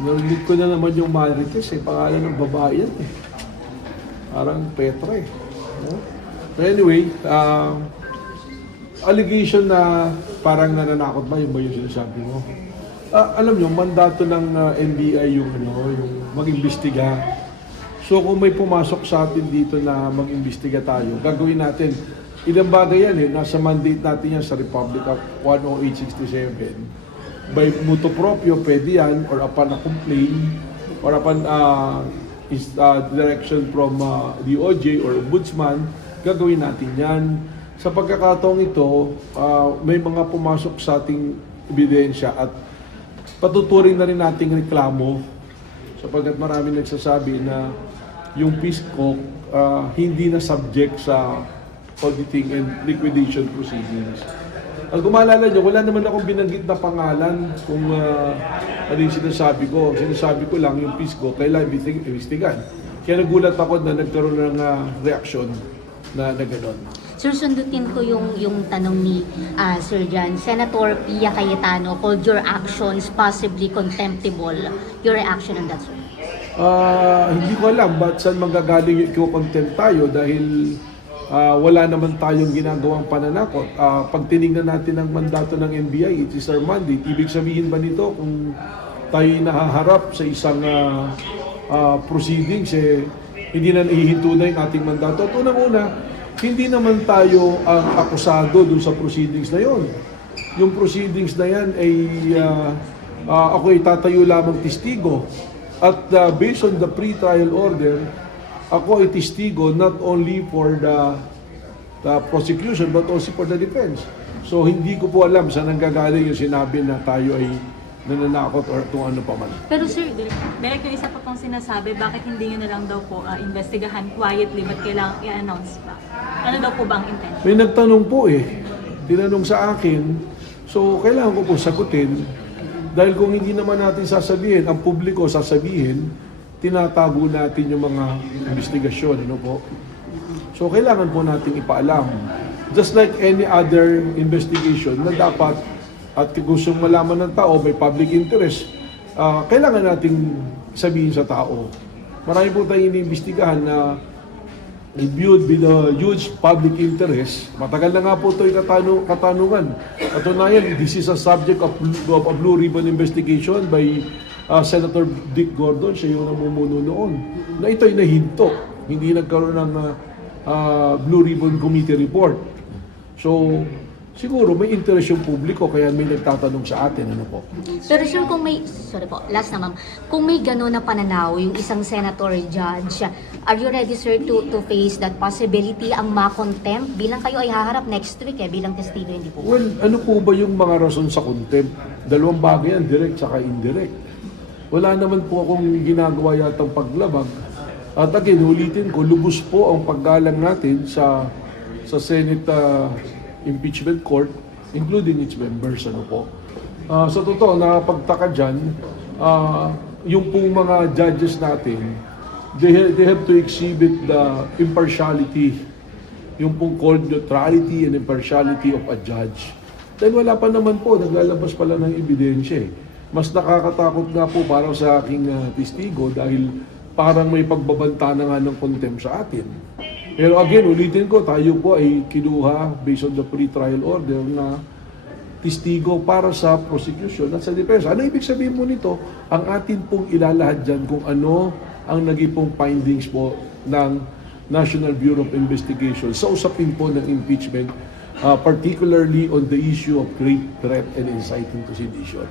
Narinig ko na naman yung Marites eh. Pangalan ng babae yan eh. Parang Petra eh. No? So anyway, allegation na parang nananakot ba, yun ba yung sinasabi mo? Alam nyo, mandato ng NBI yung mag-imbestiga. So kung may pumasok sa atin dito na mag-imbestiga tayo, gagawin natin. Ilang bagay yan eh, nasa mandate natin yan sa Republic Act 10867. By mutuo proprio, pwede yan, or upon a complaint, or upon direction from DOJ or Ombudsman, gagawin natin yan. Sa pagkakataong ito, may mga pumasok sa ating ebidensya at patuturing na rin nating reklamo sapagkat marami nagsasabi na yung PhilCoc hindi na subject sa auditing and liquidation proceedings. Kung maalala nyo, wala naman akong binanggit na pangalan kung ano yung sinasabi ko. Sinasabi ko lang yung PhilCoc, kailangan investigan. Kaya nagulat ako na nagkaroon ng reaksyon na gano'n. Sir, sundutin ko yung tanong ni Sir Jan. Senator Pia Cayetano called your actions possibly contemptible. Your reaction on that, sir? Hindi ko alam ba't saan manggagaling yung i-contempt tayo dahil wala naman tayong ginagawang pananakot. Pag tinignan natin ang mandato ng NBI, it is our mandate. Ibig sabihin ba nito kung tayo nahaharap sa isang proceedings, hindi na nahihinto na yung ating mandato? At unang-una, hindi naman tayo ang akusado dun sa proceedings na yon. Yung proceedings na yan ay ako ay tatayo lamang testigo. At based on the pre-trial order, ako ay testigo not only for the prosecution but also for the defense. So hindi ko po alam saan nanggagaling yung sinabi na tayo ay nananakot or kung ano pa man. Pero sir, direct yung isa pa pong sinasabi, bakit hindi nyo na lang daw po investigahan quietly, ba't kailangan i-announce pa? Ano daw po ba ang intention? May nagtanong po eh. Tinanong sa akin. So kailangan ko po sagutin. Dahil kung hindi naman natin sasabihin, ang publiko sasabihin, tinatago natin yung mga investigasyon. Ano po? So kailangan po natin ipaalam. Just like any other investigation na dapat at gustong malaman ng tao, may public interest, kailangan nating sabihin sa tao. Marami po tayong iniimbestigahan na imbued with a huge public interest. Matagal na nga po ito yung katanungan. Katunayan, this is a subject of a Blue Ribbon investigation by Senator Dick Gordon. Siya yung namumuno noon. Na ito'y nahinto. Hindi nagkaroon ng Blue Ribbon Committee report. So, siguro may interest yung publiko kaya may nagtatanong sa atin, ano po. Pero sir, kung may, sorry po, last na ma'am, kung may gano'n na pananaw yung isang senator judge, are you ready sir to face that possibility ang ma-contempt bilang kayo ay haharap next week bilang testigo, hindi po? Well, ano po ba yung mga rason sa contempt? Dalawang bagay yan, direct saka indirect. Wala naman po akong ginagawa yatang paglabag. At again, ulitin ko, lubos po ang paggalang natin sa Senate Impeachment Court, including its members. Ano po. Sa totoo, nakapagtaka dyan, yung pong mga judges natin, they have to exhibit the impartiality, yung pong called neutrality and impartiality of a judge. Dahil wala pa naman po, naglalabas pala ng ebidensya. Mas nakakatakot nga po parang sa aking testigo dahil parang may pagbabanta na nga ng contempt sa atin. Pero again, ulitin ko, tayo po ay kinuha based on the pre-trial order na testigo para sa prosecution at sa defense. Ano ibig sabihin mo nito? Ang atin pong ilalahad dyan kung ano ang naging pong findings po ng National Bureau of Investigation sa usapin po ng impeachment, particularly on the issue of great threat and inciting to sedition.